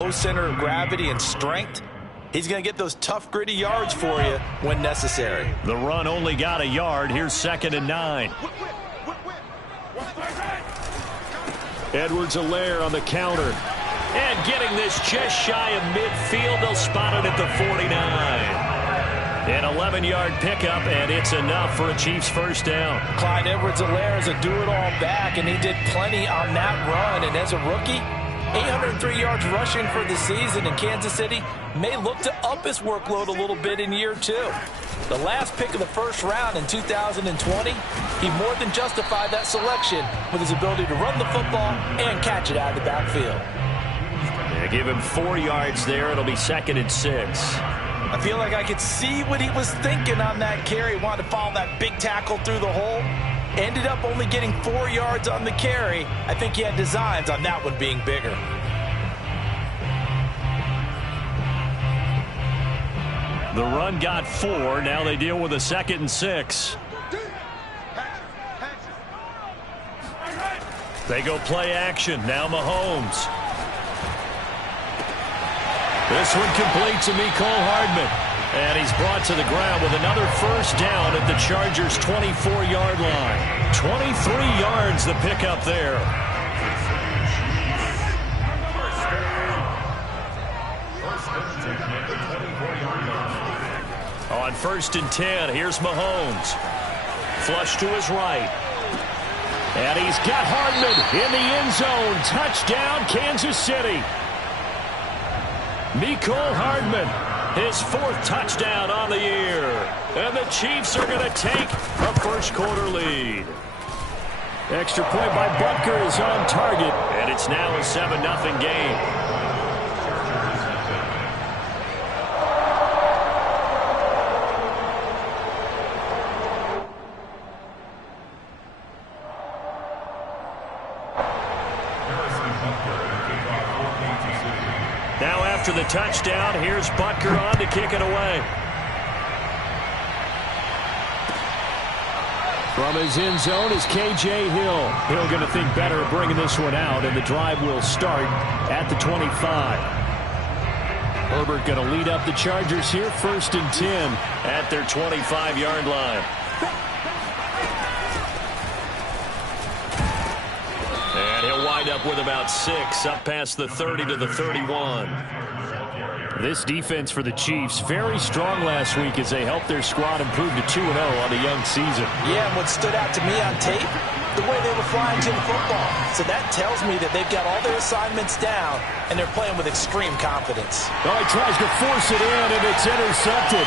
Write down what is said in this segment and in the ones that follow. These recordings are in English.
low center of gravity and strength. He's going to get those tough, gritty yards for you when necessary. The run only got a yard. Here's 2nd and 9. Edwards-Helaire on the counter. And getting this just shy of midfield. They'll spot it at the 49. An 11-yard pickup, and it's enough for a Chiefs first down. Clyde Edwards-Helaire is a do-it-all back, and he did plenty on that run. And as a rookie, 803 yards rushing for the season in Kansas City may look to up his workload a little bit in year 2. The last pick of the first round in 2020, he more than justified that selection with his ability to run the football and catch it out of the backfield. Yeah, give him 4 yards there. It'll be 2nd and 6. I feel like I could see what he was thinking on that carry. Wanted to follow that big tackle through the hole. Ended up only getting 4 yards on the carry. I think he had designs on that one being bigger. The run got 4. Now they deal with a 2nd and 6. They go play action. Now Mahomes. This one complete to Mecole Hardman. And he's brought to the ground with another first down at the Chargers' 24-yard line. 23 yards the pickup there. On 1st and 10, here's Mahomes. Flush to his right. And he's got Hardman in the end zone. Touchdown, Kansas City. Mecole Hardman, his 4th touchdown on the year. And the Chiefs are going to take a first-quarter lead. Extra point by Butker is on target, and it's now a 7-0 game. Now after the touchdown, here's Butker on to kick it away. From his end zone is K.J. Hill. Hill going to think better of bringing this one out, and the drive will start at the 25. Herbert going to lead up the Chargers here, 1st and 10 at their 25-yard line. And he'll wind up with about 6, up past the 30 to the 31. This defense for the Chiefs, very strong last week as they helped their squad improve to 2-0 on the young season. Yeah, and what stood out to me on tape, the way they were flying to the football. So that tells me that they've got all their assignments down, and they're playing with extreme confidence. Oh, he tries to force it in, and it's intercepted.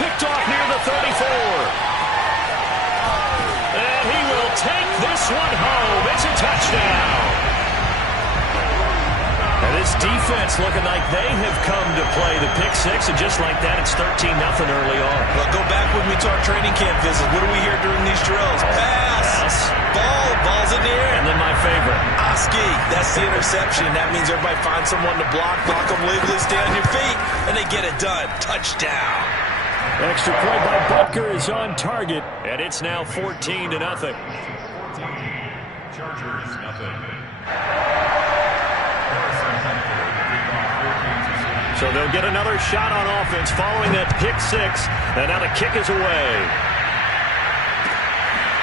Picked off near the 34. And he will take this one home. It's a touchdown. And this defense looking like they have come to play the pick 6, and just like that, it's 13-0 early on. Well, go back with me to our training camp visit. What do we hear during these drills? Pass. Ball's in the air. And then my favorite. Oski. That's the interception. That means everybody finds someone to block them legally, stay on your feet, and they get it done. Touchdown. Extra point by Butker is on target, and it's now 14-0. Chargers, nothing. So they'll get another shot on offense following that pick 6, and now the kick is away.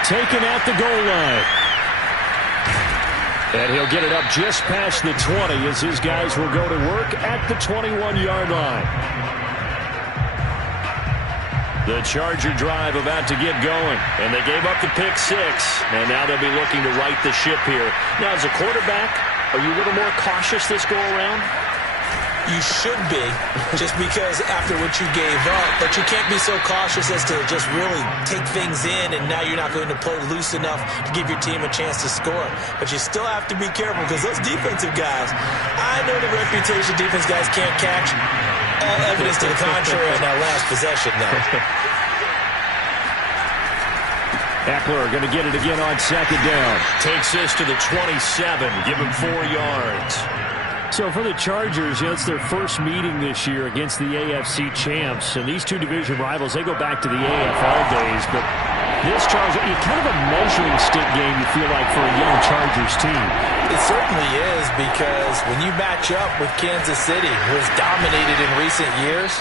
Taken at the goal line. And he'll get it up just past the 20 as his guys will go to work at the 21-yard line. The Charger drive about to get going, and they gave up the pick 6, and now they'll be looking to right the ship here. Now, as a quarterback, are you a little more cautious this go-around? You should be, just because after what you gave up, but you can't be so cautious as to just really take things in, and now you're not going to play loose enough to give your team a chance to score. But you still have to be careful, because those defensive guys, I know the reputation defense guys can't catch. All evidence to the contrary in that last possession, though. Eckler going to get it again on 2nd down. Takes this to the 27, give him 4 yards. So for the Chargers, it's their first meeting this year against the AFC champs. And these two division rivals, they go back to the AFL days. But This, Charles, kind of a measuring stick game, you feel like, for a young Chargers team. It certainly is, because when you match up with Kansas City, who has dominated in recent years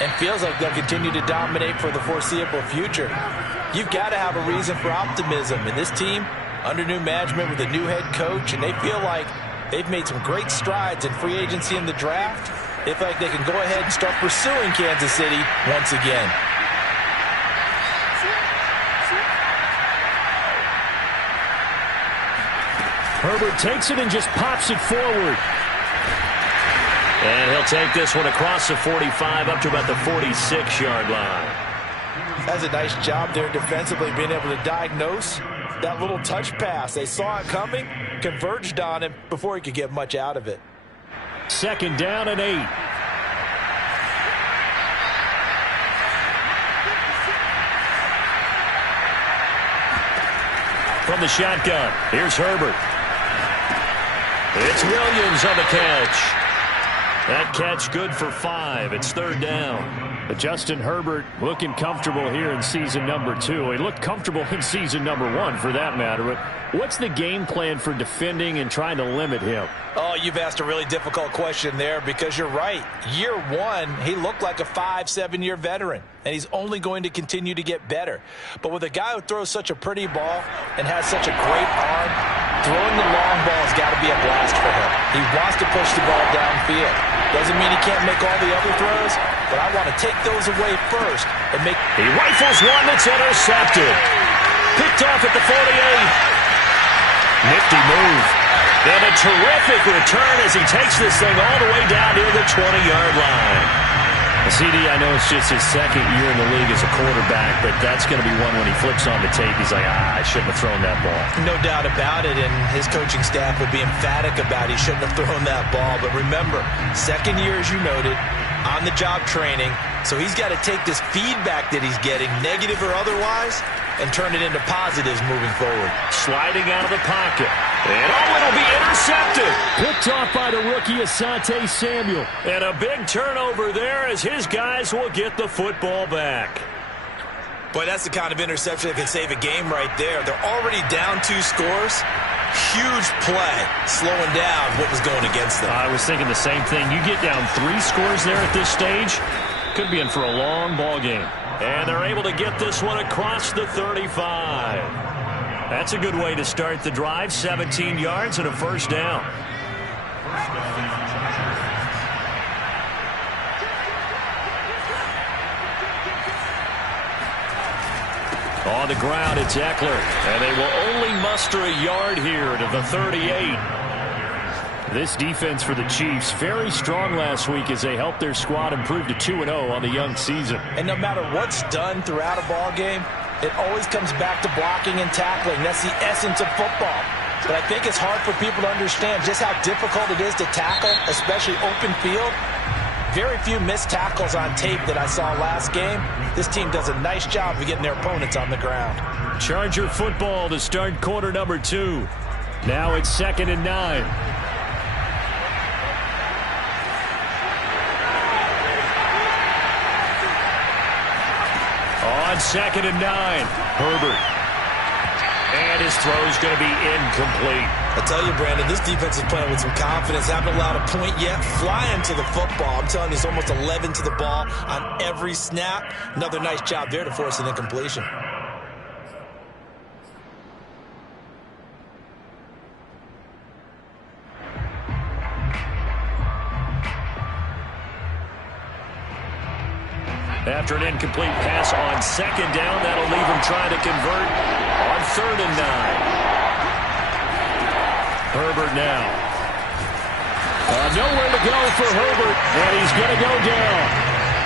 and feels like they'll continue to dominate for the foreseeable future, you've got to have a reason for optimism. And this team, under new management with a new head coach, and they feel like they've made some great strides in free agency in the draft. They feel like they can go ahead and start pursuing Kansas City once again. Herbert takes it and just pops it forward. And he'll take this one across the 45 up to about the 46-yard line. That's a nice job there defensively, being able to diagnose that little touch pass. They saw it coming, converged on him before he could get much out of it. 2nd down and 8. From the shotgun, here's Herbert. It's Williams on the catch. That catch good for 5. It's 3rd down. But Justin Herbert looking comfortable here in season number 2. He looked comfortable in season number 1 for that matter. But what's the game plan for defending and trying to limit him? Oh, you've asked a really difficult question there, because you're right. Year 1, he looked like a 5-7-year veteran, and he's only going to continue to get better. But with a guy who throws such a pretty ball and has such a great arm, throwing the long ball has got to be a blast for him. He wants to push the ball downfield. Doesn't mean he can't make all the other throws, but I want to take those away first and make... He rifles one that's intercepted. Picked off at the 48. Nifty move. And a terrific return as he takes this thing all the way down near the 20-yard line. CD, I know it's just his 2nd year in the league as a quarterback, but that's going to be one when he flips on the tape. He's like, I shouldn't have thrown that ball. No doubt about it, and his coaching staff would be emphatic about he shouldn't have thrown that ball. But remember, 2nd year, as you noted, on-the-job training, so he's got to take this feedback that he's getting, negative or otherwise, and turn it into positives moving forward. Sliding out of the pocket. And it'll be intercepted. Picked off by the rookie Asante Samuel. And a big turnover there as his guys will get the football back. Boy, that's the kind of interception that can save a game right there. They're already down 2 scores. Huge play, slowing down what was going against them. I was thinking the same thing. You get down 3 scores there at this stage, could be in for a long ball game. And they're able to get this one across the 35. That's a good way to start the drive. 17 yards and a 1st down. On the ground, it's Eckler. And they will only muster a yard here to the 38. This defense for the Chiefs, very strong last week as they helped their squad improve to 2-0 on the young season. And no matter what's done throughout a ball game, it always comes back to blocking and tackling. That's the essence of football. But I think it's hard for people to understand just how difficult it is to tackle, especially open field. Very few missed tackles on tape that I saw last game. This team does a nice job of getting their opponents on the ground. Charger football to start quarter number 2. Now it's 2nd and 9. On 2nd and 9, Herbert. And his throw's going to be incomplete. I tell you, Brandon, this defense is playing with some confidence. Haven't allowed a point yet. Flying to the football. I'm telling you, it's almost 11 to the ball on every snap. Another nice job there to force an incompletion. After an incomplete pass on 2nd down, that'll leave him trying to convert on 3rd and 9. Herbert now. Nowhere to go for Herbert, and he's going to go down.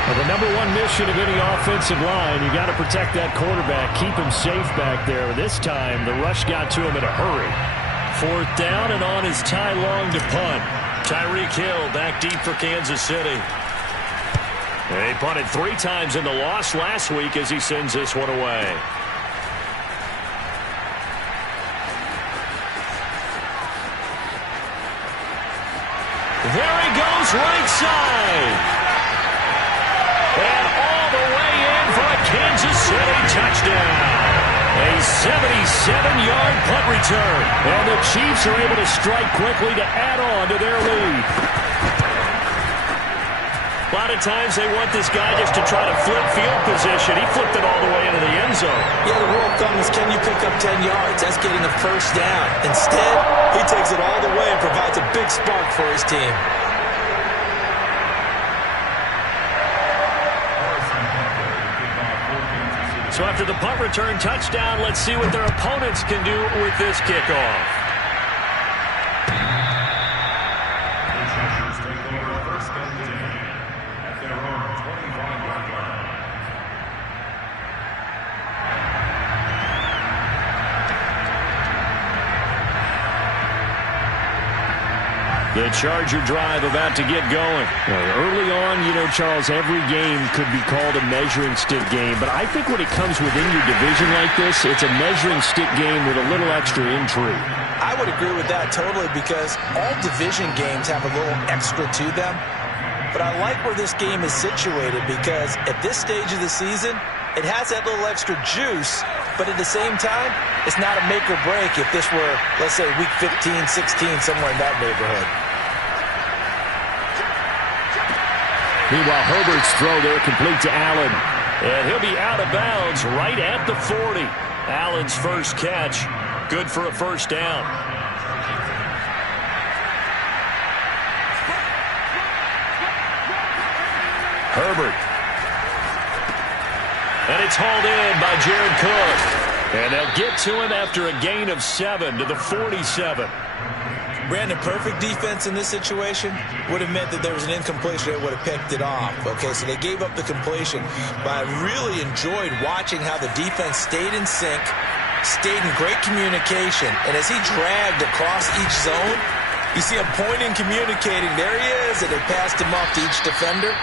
Well, the number 1 mission of any offensive line, you got to protect that quarterback, keep him safe back there. This time, the rush got to him in a hurry. 4th down, and on his Ty Long to punt. Tyreek Hill back deep for Kansas City. They punted 3 times in the loss last week as he sends this one away. There he goes, right side. And all the way in for a Kansas City touchdown. A 77-yard punt return. And the Chiefs are able to strike quickly to add on to their lead. A lot of times they want this guy just to try to flip field position. He flipped it all the way into the end zone. Yeah, the rule of thumb is, can you pick up 10 yards? That's getting a first down. Instead, he takes it all the way and provides a big spark for his team. So after the punt return touchdown, let's see what their opponents can do with this kickoff. The Charger drive about to get going. Early on, you know, Charles, every game could be called a measuring stick game. But I think when it comes within your division like this, it's a measuring stick game with a little extra intrigue. I would agree with that totally, because all division games have a little extra to them. But I like where this game is situated, because at this stage of the season, it has that little extra juice. But at the same time, it's not a make or break if this were, let's say, week 15, 16, somewhere in that neighborhood. Meanwhile, Herbert's throw there complete to Allen. And he'll be out of bounds right at the 40. Allen's first catch, good for a first down. Herbert. And it's hauled in by Jared Cook. And they'll get to him after a gain of 7 to the 47. Brandon, perfect defense in this situation would have meant that there was an incompletion. They would have picked it off. Okay, so they gave up the completion. But I really enjoyed watching how the defense stayed in sync, stayed in great communication. And as he dragged across each zone, you see him pointing, communicating. There he is, and they passed him off to each defender.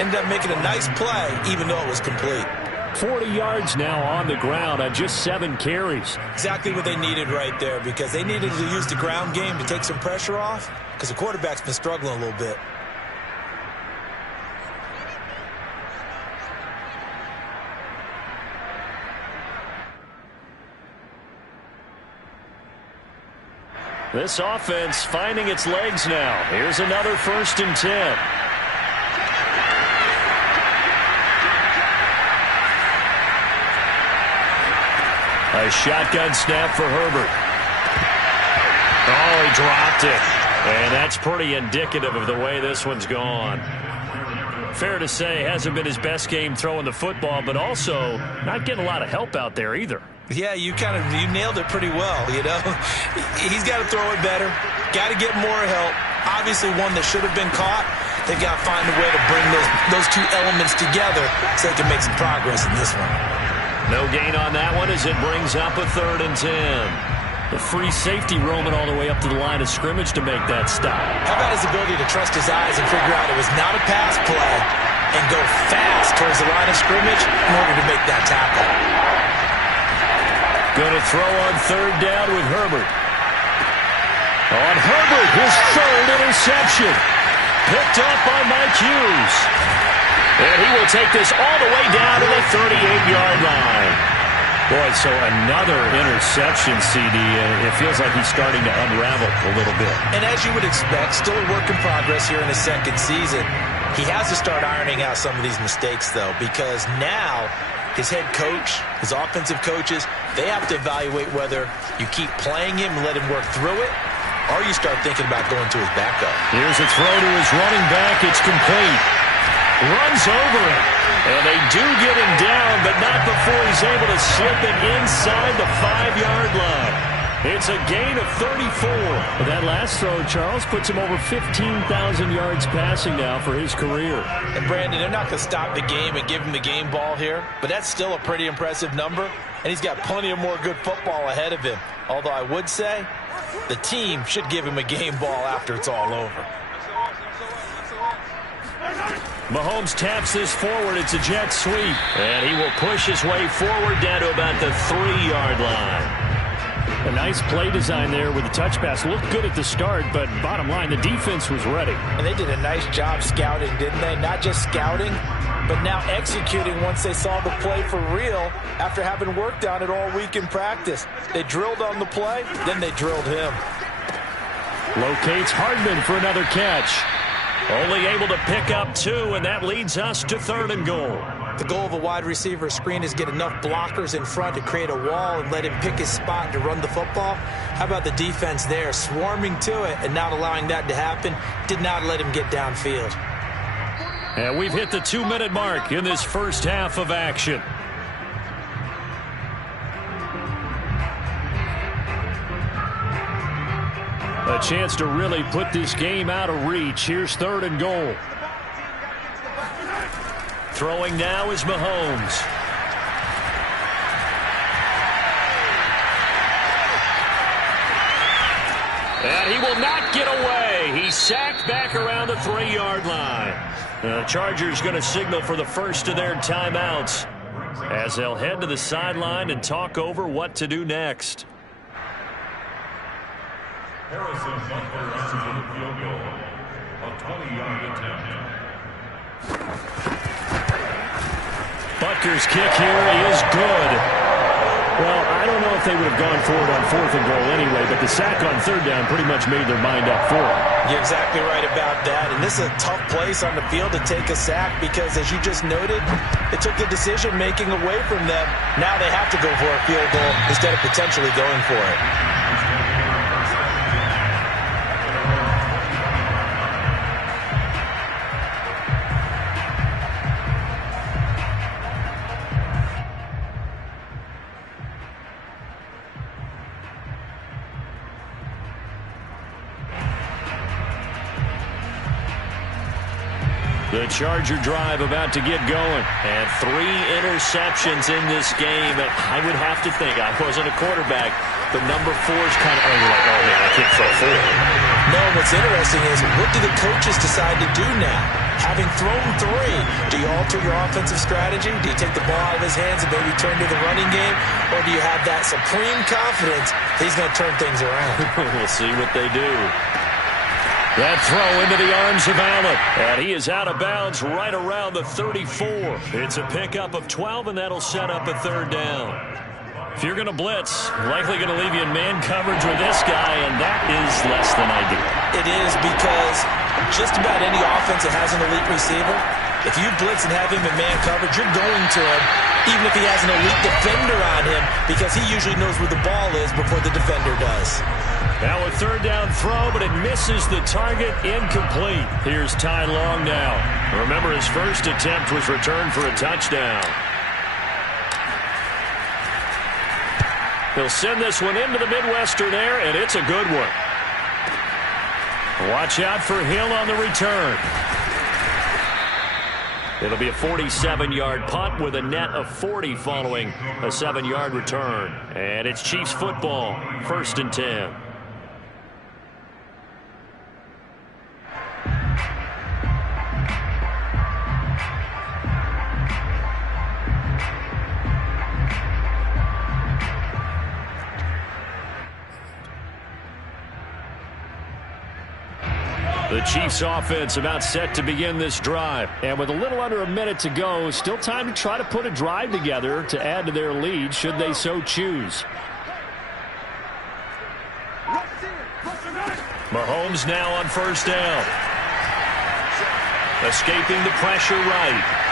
Ended up making a nice play, even though it was complete. 40 yards now on the ground on just 7 carries. Exactly what they needed right there, because they needed to use the ground game to take some pressure off, because the quarterback's been struggling a little bit. This offense finding its legs now. Here's another 1st and 10. A shotgun snap for Herbert. Oh, he dropped it. And that's pretty indicative of the way this one's gone. Fair to say, hasn't been his best game throwing the football, but also not getting a lot of help out there either. Yeah, you nailed it pretty well, you know. He's got to throw it better. Got to get more help. Obviously one that should have been caught. They've got to find a way to bring those two elements together so they can make some progress in this one. No gain on that one as it brings up a 3rd and 10. The free safety roaming all the way up to the line of scrimmage to make that stop. How about his ability to trust his eyes and figure out it was not a pass play and go fast towards the line of scrimmage in order to make that tackle. Going to throw on 3rd down with Herbert. On Herbert, his 3rd interception. Picked up by Mike Hughes. And he will take this all the way down to the 38-yard line. Boy, so another interception, CD, and it feels like he's starting to unravel a little bit. And as you would expect, still a work in progress here in his 2nd season. He has to start ironing out some of these mistakes, though, because now his head coach, his offensive coaches, they have to evaluate whether you keep playing him and let him work through it, or you start thinking about going to his backup. Here's a throw to his running back. It's complete. Runs over him. And they do get him down, but not before he's able to slip it inside the 5-yard line. It's a gain of 34. That last throw, Charles, puts him over 15,000 yards passing now for his career. And Brandon, they're not going to stop the game and give him the game ball here, but that's still a pretty impressive number, and he's got plenty of more good football ahead of him. Although I would say the team should give him a game ball after it's all over. Mahomes taps this forward. It's a jet sweep. And he will push his way forward down to about the 3-yard line. And nice play design there with the touch pass. Looked good at the start, but bottom line, the defense was ready. And they did a nice job scouting, didn't they? Not just scouting, but now executing once they saw the play for real after having worked on it all week in practice. They drilled on the play, then they drilled him. Locates Hardman for another catch. Only able to pick up 2, and that leads us to 3rd and goal. The goal of a wide receiver screen is get enough blockers in front to create a wall and let him pick his spot to run the football. How about the defense there, swarming to it and not allowing that to happen? Did not let him get downfield. And we've hit the 2-minute mark in this first half of action. A chance to really put this game out of reach. Here's 3rd and goal. Throwing now is Mahomes. And he will not get away. He's sacked back around the 3-yard line. The Chargers going to signal for the first of their timeouts as they'll head to the sideline and talk over what to do next. Harrison Butker answers with a field goal. A 20-yard attempt. Butker's kick here is good. Well, I don't know if they would have gone for it on 4th and goal anyway, but the sack on 3rd down pretty much made their mind up for it. You're exactly right about that, and this is a tough place on the field to take a sack because, as you just noted, it took the decision-making away from them. Now they have to go for a field goal instead of potentially going for it. The Charger drive about to get going. And 3 interceptions in this game. And I would have to think, I wasn't a quarterback, but number 4 is kind of, oh, you're like, oh, man, I can't throw 4. No, what's interesting is, what do the coaches decide to do now? Having thrown 3, do you alter your offensive strategy? Do you take the ball out of his hands and maybe turn to the running game? Or do you have that supreme confidence that he's going to turn things around? We'll see what they do. That throw into the arms of Allen. And he is out of bounds right around the 34. It's a pickup of 12, and that'll set up a 3rd down. If you're going to blitz, likely going to leave you in man coverage with this guy, and that is less than ideal. It is, because just about any offense that has an elite receiver, if you blitz and have him in man coverage, you're going to him, even if he has an elite defender on him, because he usually knows where the ball is before the defender does. Now a 3rd down throw, but it misses the target. Incomplete. Here's Ty Long now. Remember, his first attempt was returned for a touchdown. He'll send this one into the Midwestern air, and it's a good one. Watch out for Hill on the return. It'll be a 47-yard punt with a net of 40 following a 7-yard return. And it's Chiefs football, 1st and 10. The Chiefs offense about set to begin this drive. And with a little under a minute to go, still time to try to put a drive together to add to their lead should they so choose. Mahomes now on 1st down. Escaping the pressure right.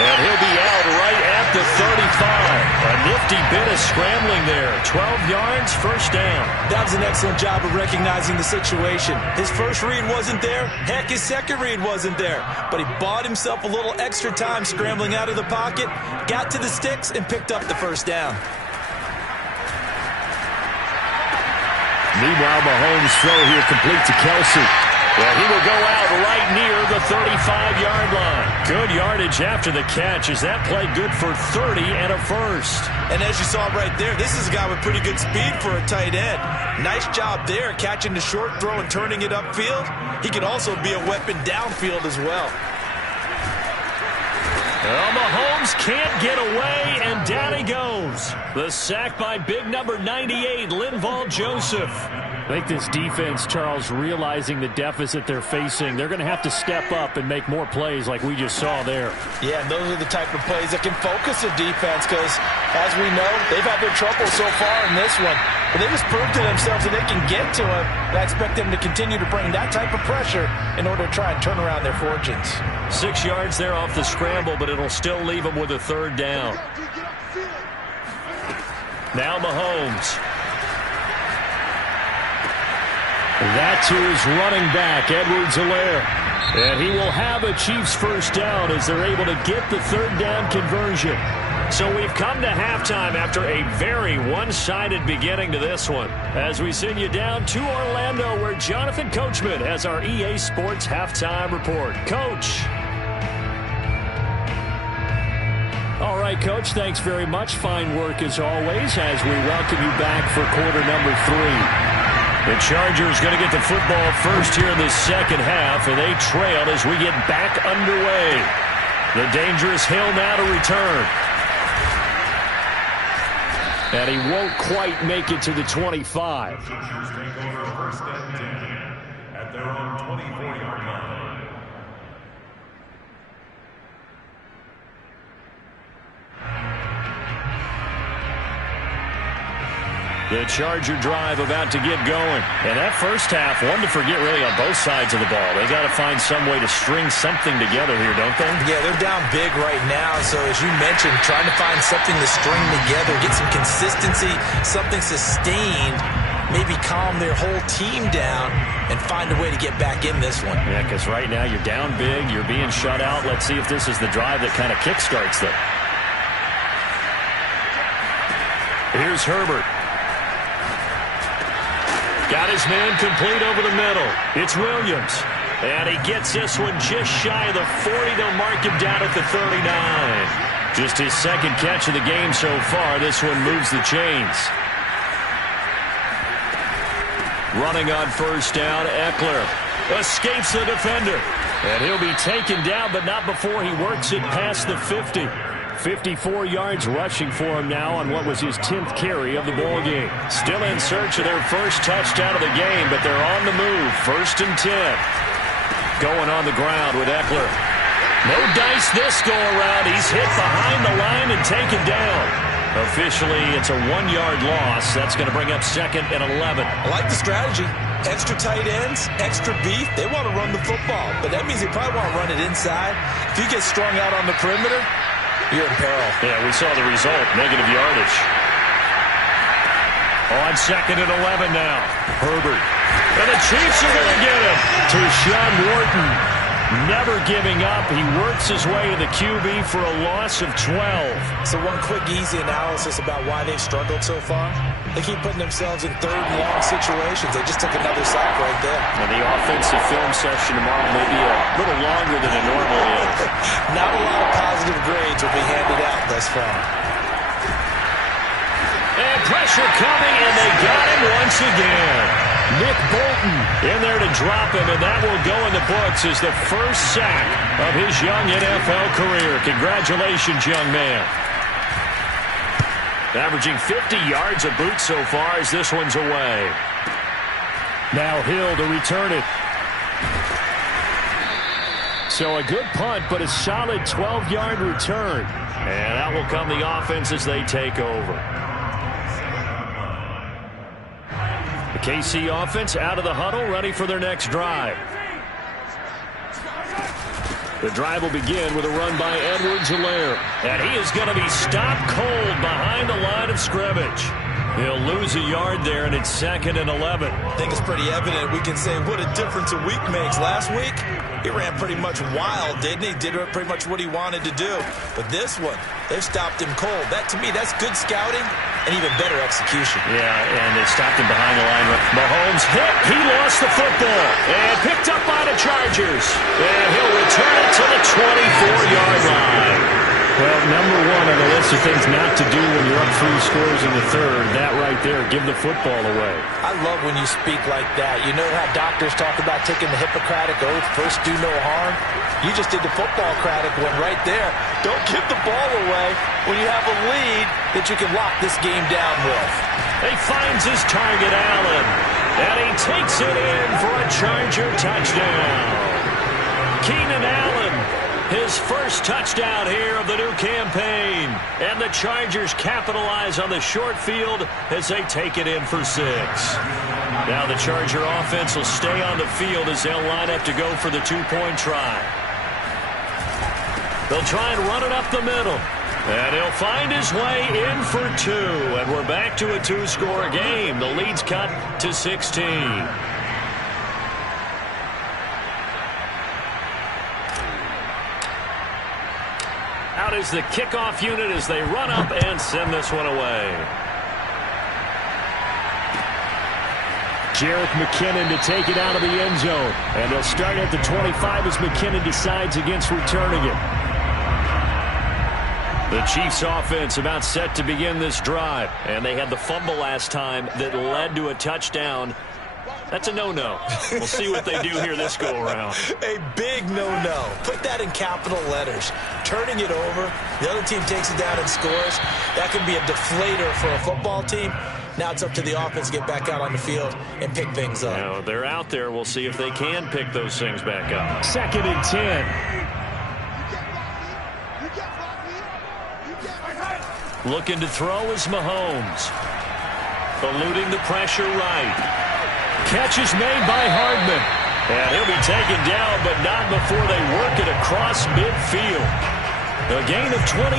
And he'll be out right at the 35. A nifty bit of scrambling there. 12 yards, 1st down. That was an excellent job of recognizing the situation. His first read wasn't there. Heck, his second read wasn't there. But he bought himself a little extra time scrambling out of the pocket, got to the sticks, and picked up the 1st down. Meanwhile, Mahomes' throw here complete to Kelsey. Well, he will go out right near the 35-yard line. Good yardage after the catch. Is that play good for 30 and a 1st? And as you saw right there, this is a guy with pretty good speed for a tight end. Nice job there, catching the short throw and turning it upfield. He can also be a weapon downfield as well. Well, Mahomes can't get away, and down he goes. The sack by big number 98, Linval Joseph. I think this defense, Charles, realizing the deficit they're facing, they're going to have to step up and make more plays like we just saw there. Yeah, and those are the type of plays that can focus a defense because, as we know, they've had their trouble so far in this one. But they just proved to themselves that they can get to him. And I expect them to continue to bring that type of pressure in order to try and turn around their fortunes. 6 yards there off the scramble, but it'll still leave them with a third down. Now Mahomes. That to his running back, Edwards-Helaire. And he will have a Chiefs first down as they're able to get the third down conversion. So we've come to halftime after a very one-sided beginning to this one. As we send you down to Orlando, where Jonathan Coachman has our EA Sports halftime report. Coach. All right, Coach, thanks very much. Fine work as always as we welcome you back for quarter number 3. The Chargers going to get the football first here in the second half, and they trail as we get back underway. The dangerous Hill now to return. And he won't quite make it to the 25. Chargers take over first and 10 at their own 24-yard line. The Charger drive about to get going. And that first half, one to forget really on both sides of the ball. They got to find some way to string something together here, don't they? Yeah, they're down big right now. So as you mentioned, trying to find something to string together, get some consistency, something sustained, maybe calm their whole team down and find a way to get back in this one. Yeah, because right now you're down big, you're being shut out. Let's see if this is the drive that kind of kickstarts them. Here's Herbert. Got his man complete over the middle. It's Williams. And he gets this one just shy of the 40. They'll mark him down at the 39. Just his second catch of the game so far. This one moves the chains. Running on first down, Eckler escapes the defender. And he'll be taken down, but not before he works it past the 50. 54 yards rushing for him now on what was his 10th carry of the ball game. Still in search of their first touchdown of the game, but they're on the move. First and 10. Going on the ground with Eckler. No dice this go around. He's hit behind the line and taken down. Officially, it's a 1-yard loss. That's going to bring up second and 11. I like the strategy. Extra tight ends, extra beef. They want to run the football, but that means they probably want to run it inside. If you get strung out on the perimeter, you're in peril. Yeah, we saw the result. Negative yardage. On second and 11 now. Herbert. And the Chiefs are going to get him. To Sean Wharton. Never giving up. He works his way to the QB for a loss of 12. So one quick, easy analysis about why they've struggled so far. They keep putting themselves in third and long situations. They just took another sack right there. And the offensive film session tomorrow may be a little longer than it normally is. Not a lot of positive grades will be handed out thus far. And pressure coming, and they got him once again. Nick Bolton in there to drop him, and that will go in the books as the first sack of his young NFL career. Congratulations, young man. Averaging 50 yards a boot so far as this one's away. Now Hill to return it. So a good punt, but a solid 12-yard return. And that will come the offense as they take over. The KC offense out of the huddle, ready for their next drive. The drive will begin with a run by Edwards-Helaire. And he is going to be stopped cold behind the line of scrimmage. He'll lose a yard there, and it's second and 11. I think it's pretty evident. We can say what a difference a week makes. Last week, he ran pretty much wild, didn't he? Did pretty much what he wanted to do. But this one, they've stopped him cold. That, to me, that's good scouting and even better execution. Yeah, and they stopped him behind the line. Mahomes hit. He lost the football. And picked up by the Chargers. And he'll return it to the 24-yard line. Well, number one on the list of things not to do when you're up 3 scores in the third, that right there, give the football away. I love when you speak like that. You know how doctors talk about taking the Hippocratic Oath, first do no harm? You just did the football-cratic one right there. Don't give the ball away when you have a lead that you can lock this game down with. He finds his target, Allen, and he takes it in for a Charger touchdown. Keenan Allen, his first touchdown here of the new campaign. And the Chargers capitalize on the short field as they take it in for 6. Now the Charger offense will stay on the field as they'll line up to go for the 2-point try. They'll try and run it up the middle. And he'll find his way in for 2. And we're back to a 2-score game. The lead's cut to 16. Out is the kickoff unit as they run up and send this one away. Jerick McKinnon to take it out of the end zone. And they'll start at the 25 as McKinnon decides against returning it. The Chiefs offense about set to begin this drive. And they had the fumble last time that led to a touchdown. That's a no-no. We'll see what they do here this go-around. A big no-no. Put that in capital letters. Turning it over, the other team takes it down and scores. That can be a deflator for a football team. Now it's up to the offense to get back out on the field and pick things up. Now, they're out there. We'll see if they can pick those things back up. 2nd and 10. Looking to throw is Mahomes. Eluding the pressure right. Catch is made by Hardman. And he'll be taken down, but not before they work it across midfield. A gain of 28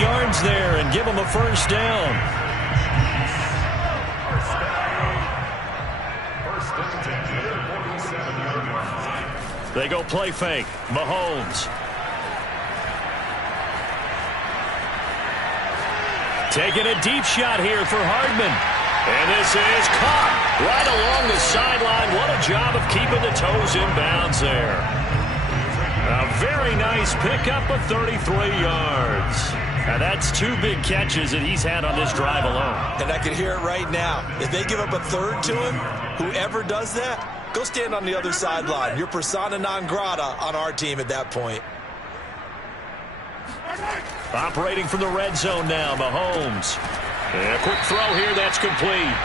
yards there and give him a first down. They go play fake. Mahomes. Taking a deep shot here for Hardman. And this is caught right along the sideline. What a job of keeping the toes in bounds there. A very nice pickup of 33 yards. Now that's 2 big catches that he's had on this drive alone. And I can hear it right now. If they give up a third to him, whoever does that, go stand on the other sideline. You're persona non grata on our team at that point. Operating from the red zone now, Mahomes. And a quick throw here, that's complete.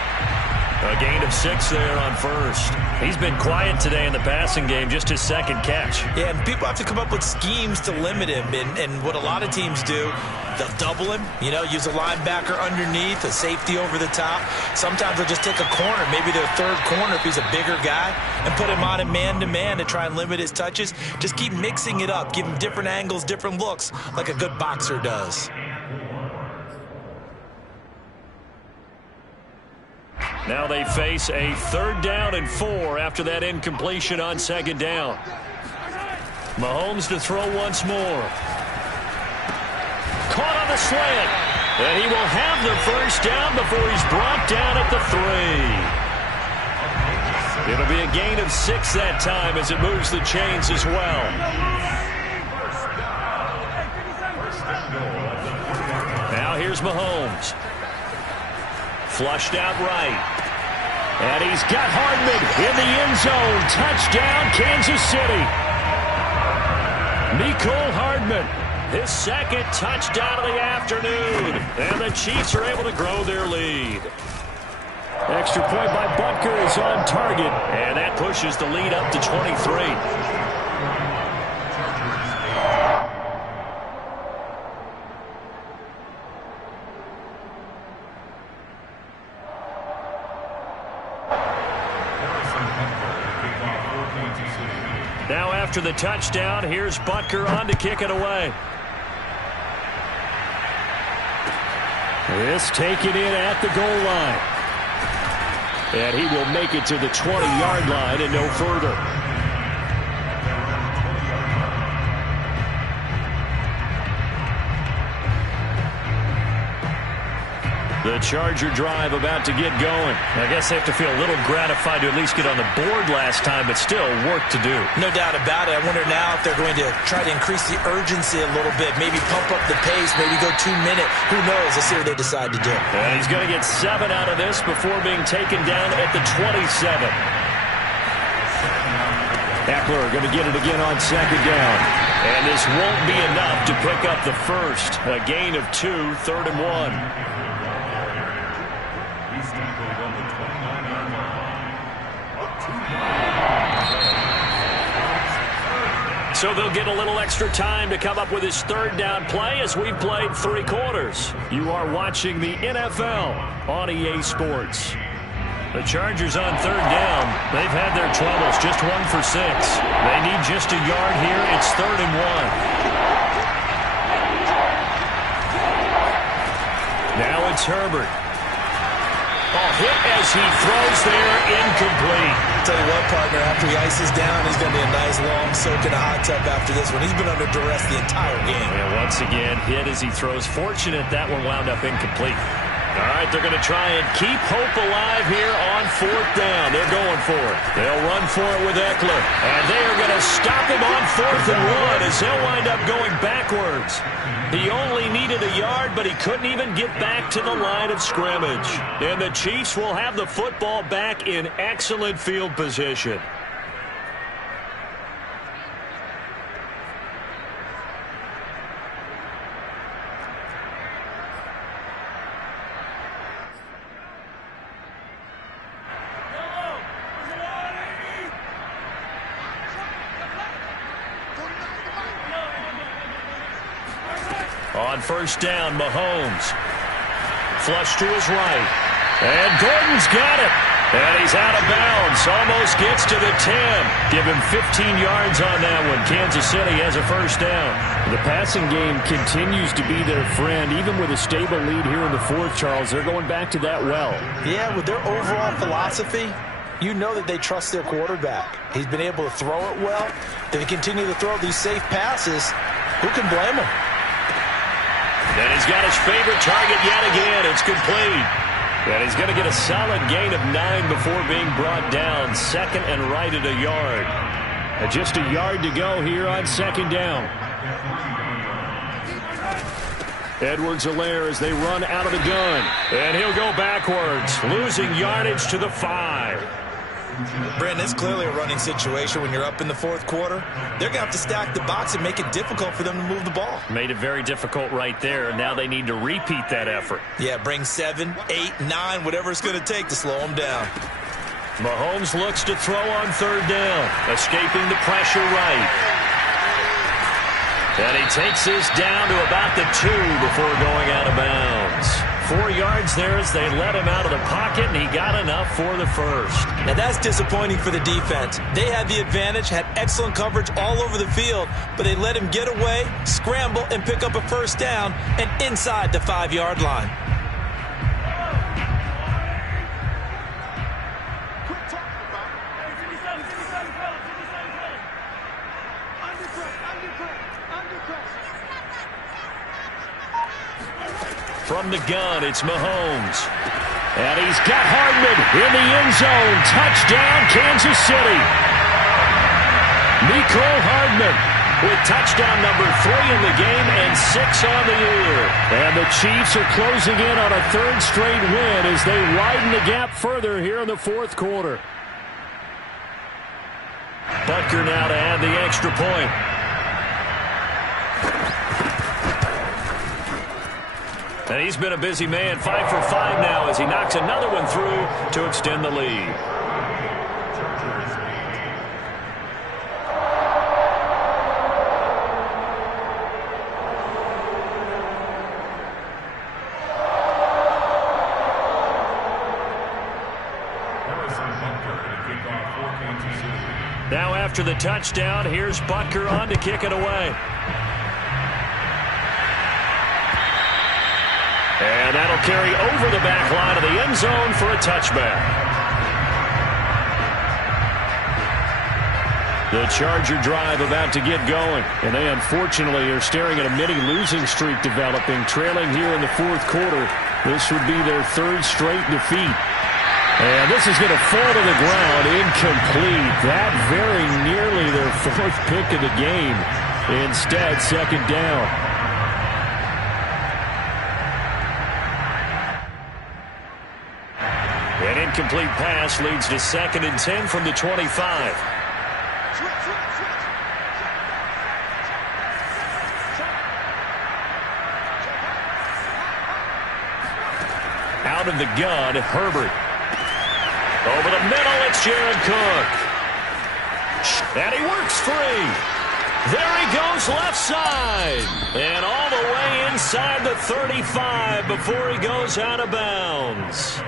A gain of 6 there on first. He's been quiet today in the passing game, just his 2nd catch. Yeah, and people have to come up with schemes to limit him. And what a lot of teams do, they'll double him, use a linebacker underneath, a safety over the top. Sometimes they'll just take a corner, maybe their 3rd corner if he's a bigger guy, and put him on a man-to-man to try and limit his touches. Just keep mixing it up, give him different angles, different looks, like a good boxer does. Now they face a 3rd down and 4 after that incompletion on 2nd down. Mahomes to throw once more. Caught on the slant. And he will have the first down before he's brought down at the 3. It'll be a gain of 6 that time as it moves the chains as well. Now here's Mahomes. Flushed out right. And he's got Hardman in the end zone. Touchdown, Kansas City. Mecole Hardman, his 2nd touchdown of the afternoon. And the Chiefs are able to grow their lead. Extra point by Butker is on target. And that pushes the lead up to 23. Now after the touchdown, here's Butker on to kick it away. This taken in at the goal line. And he will make it to the 20-yard line and no further. The The Charger drive about to get going. I guess they have to feel a little gratified to at least get on the board last time, but still work to do. No doubt about it. I wonder now if they're going to try to increase the urgency a little bit, maybe pump up the pace, maybe go 2-minute. Who knows? Let's see what they decide to do. And he's going to get 7 out of this before being taken down at the 27. Eckler going to get it again on second down. And this won't be enough to pick up the first. A gain of 2, 3rd and 1. So they'll get a little extra time to come up with his 3rd down play as we've played 3 quarters. You are watching the NFL on EA Sports. The Chargers on 3rd down. They've had their troubles, just 1 for 6. They need just a yard here. It's 3rd and 1. Now it's Herbert. Hit as he throws there, incomplete. Tell you what, partner, after he ices down, he's going to be a nice long soak in a hot tub after this one. He's been under duress the entire game. And once again, hit as he throws. Fortunate that one wound up incomplete. All right, they're going to try and keep hope alive here on 4th down. They're going for it. They'll run for it with Eckler. And they are going to stop him on 4th and 1 as he'll wind up going backwards. He only needed a yard, but he couldn't even get back to the line of scrimmage. And the Chiefs will have the football back in excellent field position. On 1st down, Mahomes. Flush to his right. And Gordon's got it. And he's out of bounds. Almost gets to the 10. Give him 15 yards on that one. Kansas City has a 1st down. The passing game continues to be their friend. Even with a stable lead here in the 4th, Charles, they're going back to that well. Yeah, with their overall philosophy, you know that they trust their quarterback. He's been able to throw it well. They continue to throw these safe passes. Who can blame him? And he's got his favorite target yet again. It's complete. And he's going to get a solid gain of 9 before being brought down. 2nd and right at a yard. And just a yard to go here on 2nd down. Edwards-Helaire as they run out of the gun. And he'll go backwards, losing yardage to the 5. Brandon, it's clearly a running situation when you're up in the 4th quarter. They're going to have to stack the box and make it difficult for them to move the ball. Made it very difficult right there. Now they need to repeat that effort. Yeah, bring 7, 8, 9, whatever it's going to take to slow them down. Mahomes looks to throw on 3rd down, escaping the pressure right. And he takes this down to about the 2 before going out of bounds. 4 yards there as they let him out of the pocket, and he got enough for the 1st. Now that's disappointing for the defense. They had the advantage, had excellent coverage all over the field, but they let him get away, scramble, and pick up a 1st down and inside the 5-yard line. From the gun, it's Mahomes. And he's got Hardman in the end zone. Touchdown, Kansas City. Mecole Hardman with touchdown number 3 in the game and 6 on the year. And the Chiefs are closing in on a 3rd straight win as they widen the gap further here in the 4th quarter. Butker now to add the extra point. And he's been a busy man, 5 for 5 now as he knocks another one through to extend the lead. Now after the touchdown, here's Butker on to kick it away. And that'll carry over the back line of the end zone for a touchback. The Charger drive about to get going. And they unfortunately are staring at a mini losing streak developing, trailing here in the 4th quarter This would be their third straight defeat. And this is going to fall to the ground, incomplete. That very nearly their fourth pick of the game. Instead, second down. An incomplete pass leads to 2nd and 10 from the 25. Out of the gun, Herbert. Over the middle, it's Jared Cook. And he works free. There he goes left side. And all the way inside the 35 before he goes out of bounds.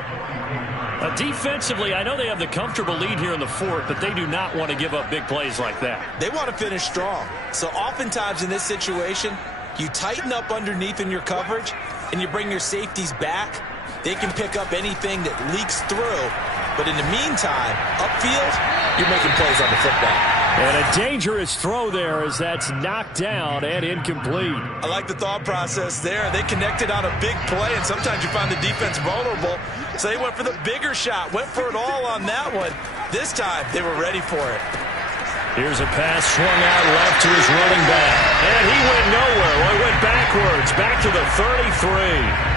Defensively, I know they have the comfortable lead here in the fourth, but they do not want to give up big plays like that. They want to finish strong. So oftentimes in this situation, you tighten up underneath in your coverage, and you bring your safeties back. They can pick up anything that leaks through. But in the meantime, upfield, you're making plays on the football. And a dangerous throw there as that's knocked down and incomplete. I like the thought process there. They connected on a big play, and sometimes you find the defense vulnerable. So they went for the bigger shot, went for it all on that one. This time, they were ready for it. Here's a pass swung out left to his running back. And he went nowhere. Well, he went backwards, back to the 33.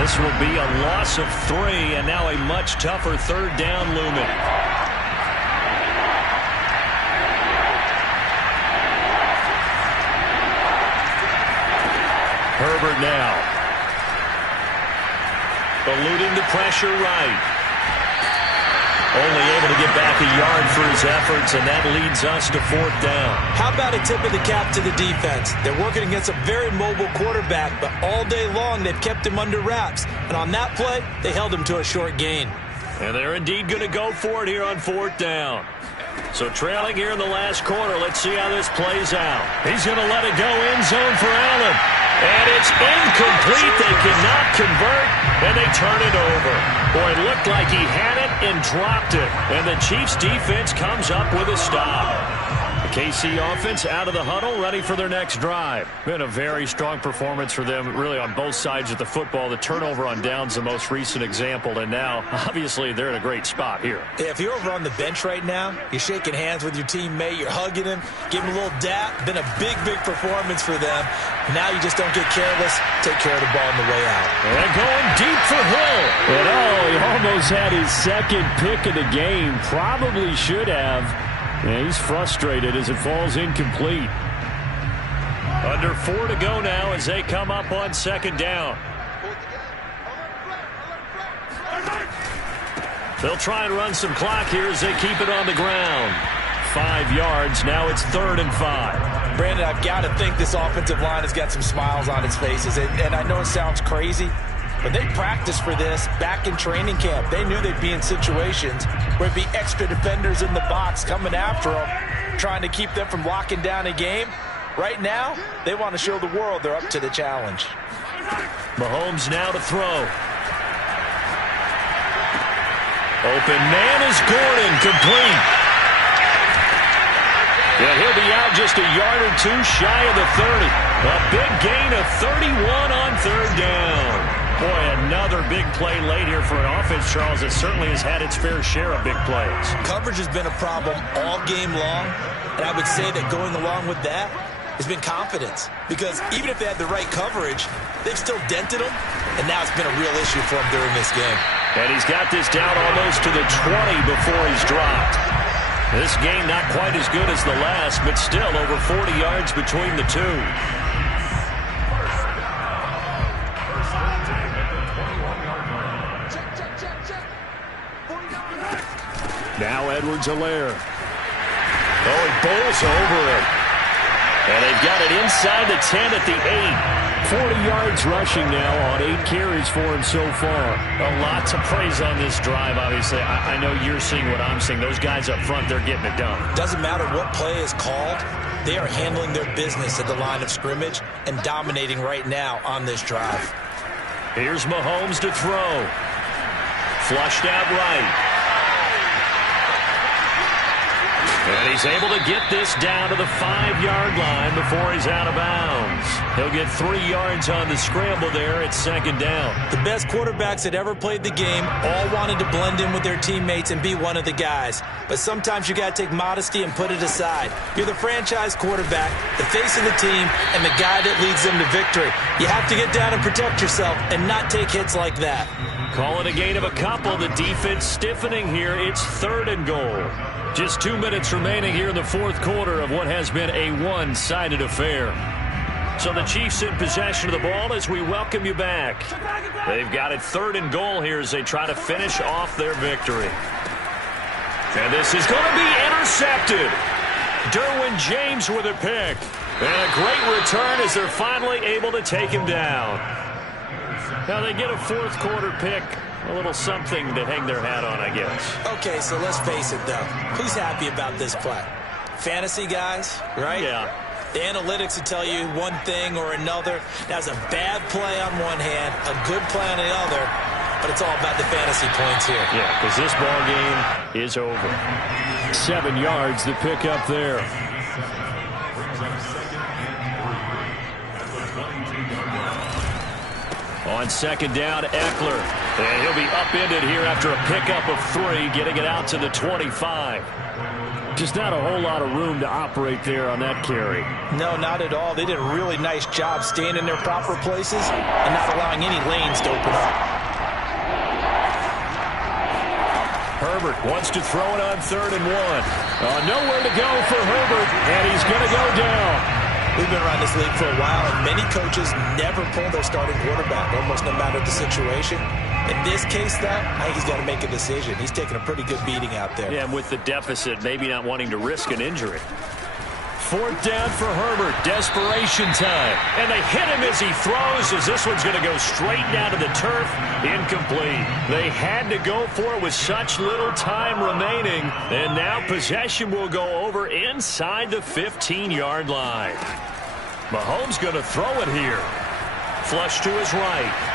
This will be a loss of 3, and now a much tougher third down looming. Herbert now. Eluding the pressure right. Only able to get back a yard for his efforts, and that leads us to 4th down. How about a tip of the cap to the defense? They're working against a very mobile quarterback, but all day long they've kept him under wraps. And on that play, they held him to a short gain. And they're indeed going to go for it here on 4th down. So trailing here in the last quarter, let's see how this plays out. He's going to let it go end zone for Allen. And it's incomplete. They cannot convert, and they turn it over. Boy, it looked like he had it and dropped it. And the Chiefs defense comes up with a stop. The KC offense out of the huddle, ready for their next drive. Been a very strong performance for them, really on both sides of the football. The turnover on downs, the most recent example, and now, obviously, they're in a great spot here. Yeah, if you're over on the bench right now, you're shaking hands with your teammate, you're hugging him, giving him a little dap. Been a big, big performance for them. Now you just don't get careless. Take care of the ball on the way out. And going deep for Hill. And he almost had his second pick of the game. Probably should have. Yeah, he's frustrated as it falls incomplete. Under 4 to go now as they come up on 2nd down. They'll try and run some clock here as they keep it on the ground. 5 yards. Now it's 3rd and 5. Brandon, I've got to think this offensive line has got some smiles on its faces. And I know it sounds crazy, but they practiced for this back in training camp. They knew they'd be in situations where there'd be extra defenders in the box coming after them, trying to keep them from locking down a game. Right now, they want to show the world they're up to the challenge. Mahomes now to throw. Open man is Gordon, complete. Yeah, he'll be out just a yard or 2 shy of the 30. A big gain of 31 on 3rd down. Boy, another big play late here for an offense, Charles, that certainly has had its fair share of big plays. Coverage has been a problem all game long, and I would say that going along with that has been confidence. Because even if they had the right coverage, they've still dented them, and now it's been a real issue for them during this game. And he's got this down almost to the 20 before he's dropped. This game not quite as good as the last, but still over 40 yards between the two. Now Edwards-Helaire. Oh, he bowls over it. And they've got it inside the 10 at the 8. 40 yards rushing now on 8 carries for him so far. A lot to praise on this drive, obviously. I know you're seeing what I'm seeing. Those guys up front, they're getting it done. Doesn't matter what play is called. They are handling their business at the line of scrimmage and dominating right now on this drive. Here's Mahomes to throw. Flushed out right. And he's able to get this down to the 5-yard line before he's out of bounds. He'll get 3 yards on the scramble there. It's second down. The best quarterbacks that ever played the game all wanted to blend in with their teammates and be one of the guys. But sometimes you got to take modesty and put it aside. You're the franchise quarterback, the face of the team, and the guy that leads them to victory. You have to get down and protect yourself and not take hits like that. Call it a gain of a couple. The defense stiffening here. It's 3rd and goal. Just 2 minutes remaining here in the 4th quarter of what has been a one-sided affair. So the Chiefs in possession of the ball as we welcome you back. They've got it 3rd and goal here as they try to finish off their victory. And this is going to be intercepted. Derwin James with a pick. And a great return as they're finally able to take him down. Now they get a 4th quarter pick. A little something to hang their hat on, I guess. Okay, so let's face it, though. Who's happy about this play? Fantasy guys, right? Yeah. The analytics will tell you one thing or another. That's a bad play on one hand, a good play on the other, but it's all about the fantasy points here. Yeah, because this ball game is over. 7 yards to pick up there. On second down, Eckler. And he'll be upended here after a pickup of 3, getting it out to the 25. Just not a whole lot of room to operate there on that carry. No, not at all. They did a really nice job staying in their proper places and not allowing any lanes to open up. Herbert wants to throw it on 3rd and 1. Nowhere to go for Herbert, and he's going to go down. We've been around this league for a while, and many coaches never pull their starting quarterback, almost no matter the situation. In this case, though, I think he's got to make a decision. He's taking a pretty good beating out there. Yeah, and with the deficit, maybe not wanting to risk an injury. 4th down for Herbert. Desperation time. And they hit him as he throws, as this one's going to go straight down to the turf. Incomplete. They had to go for it with such little time remaining. And now possession will go over inside the 15-yard line. Mahomes going to throw it here. Flush to his right.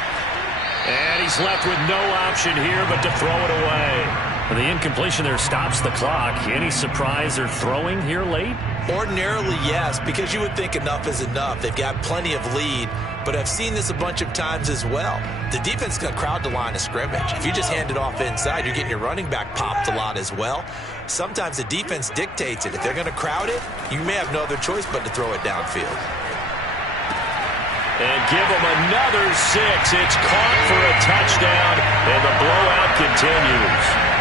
And he's left with no option here but to throw it away. The incompletion there stops the clock. Any surprise they're throwing here late? Ordinarily, yes, because you would think enough is enough. They've got plenty of lead, but I've seen this a bunch of times as well. The defense is going to crowd the line of scrimmage. If you just hand it off inside, you're getting your running back popped a lot as well. Sometimes the defense dictates it. If they're going to crowd it, you may have no other choice but to throw it downfield. And give them another 6. It's caught for a touchdown, and the blowout continues.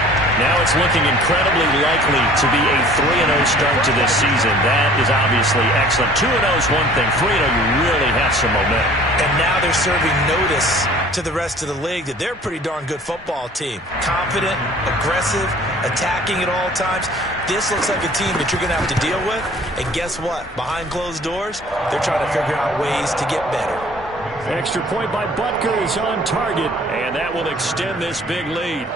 Now it's looking incredibly likely to be a 3-0 start to this season. That is obviously excellent. 2-0 is one thing. 3-0, you really have some momentum. And now they're serving notice to the rest of the league that they're a pretty darn good football team. Confident, aggressive, attacking at all times. This looks like a team that you're going to have to deal with. And guess what? Behind closed doors, they're trying to figure out ways to get better. Extra point by Butker is on target. And that will extend this big lead.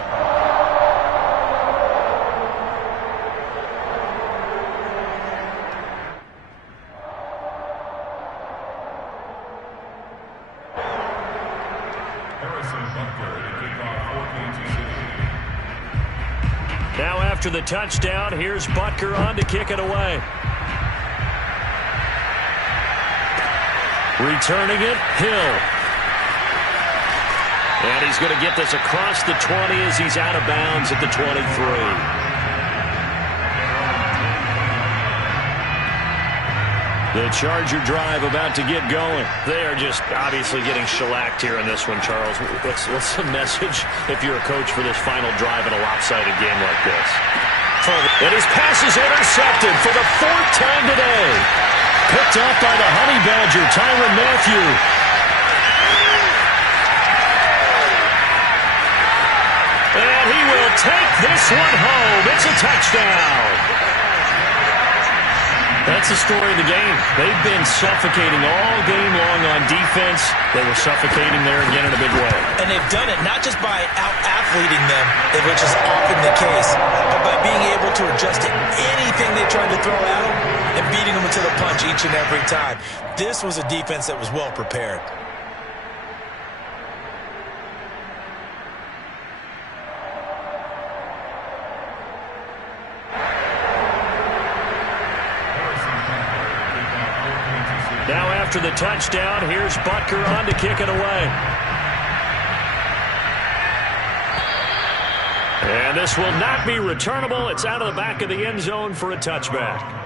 Now after the touchdown, here's Butker on to kick it away. Returning it, Hill. And he's going to get this across the 20 as he's out of bounds at the 23. The Charger drive about to get going. They are just obviously getting shellacked here in this one, Charles. What's the message if you're a coach for this final drive in a lopsided game like this? And his pass is intercepted for the 4th time today. Picked off by the Honey Badger, Tyrann Mathieu. And he will take this one home. It's a touchdown. That's the story of the game. They've been suffocating all game long on defense. They were suffocating there again in a big way. And they've done it not just by out-athleting them, which is often the case, but by being able to adjust to anything they tried to throw at them and beating them to the punch each and every time. This was a defense that was well prepared. Now after the touchdown, here's Butker on to kick it away. And this will not be returnable. It's out of the back of the end zone for a touchback.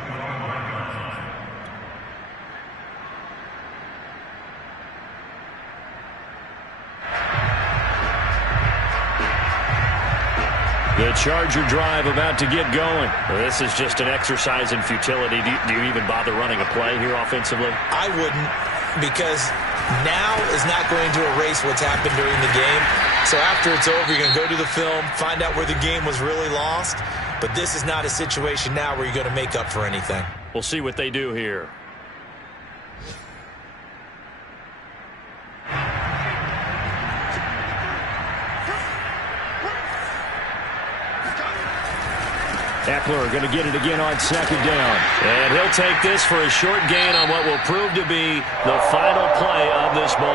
The Charger drive about to get going. This is just an exercise in futility. Do you even bother running a play here offensively? I wouldn't, because now is not going to erase what's happened during the game. So after it's over, you're going to go to the film, find out where the game was really lost. But this is not a situation now where you're going to make up for anything. We'll see what they do here. Eckler going to get it again on second down. And he'll take this for a short gain on what will prove to be the final play of this ball.